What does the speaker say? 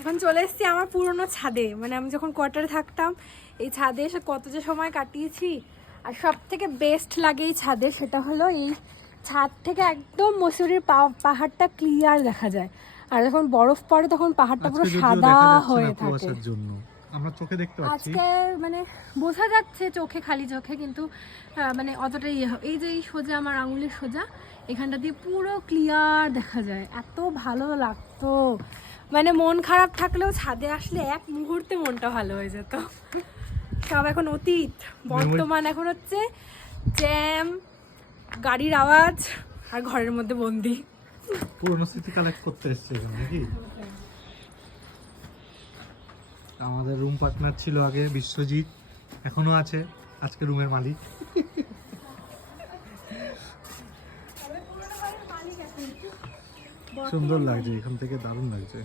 এখন চলে এসেছি আমার পুরনো ছাদে, মানে আমি যখন কোয়ার্টারে থাকতাম এই ছাদে এসে কত যে সময় কাটিয়েছি। আর সব থেকে বেস্ট লাগে এই ছাদে, সেটা হলো এই ছাদ থেকে একদম মসুরির পাহাড়টা ক্লিয়ার দেখা যায়। আর যখন বরফ পড়ে তখন পাহাড়টা পুরো সাদা হয়ে থাকে। আমরা চোখে দেখতে পাচ্ছি আজকে মানে বোঝা যাচ্ছে চোখে, খালি চোখে, কিন্তু মানে অতটাই এই যে এই সোজা আমার আঙুলের সোজা এখানটা দিয়ে পুরো ক্লিয়ার দেখা যায়, এত ভালো লাগতো। মানে মন খারাপ থাকলেও ছাদে আসলে এক মুহূর্তে মনটা ভালো হয়ে যেত। সব এখন অতীত, বর্তমান এখন হচ্ছে জ্যাম, গাড়ির আওয়াজ আর ঘরের মধ্যে বন্দি। পুরনো স্মৃতি কালেক্ট করতে এসেছে এখানে নাকি? আমাদের রুম পার্টনার ছিল আগে বিশ্বজিৎ, এখনো আছে, আজকে রুমের মালিক। সুন্দর লাগছে এখান থেকে, দারুণ লাগছে।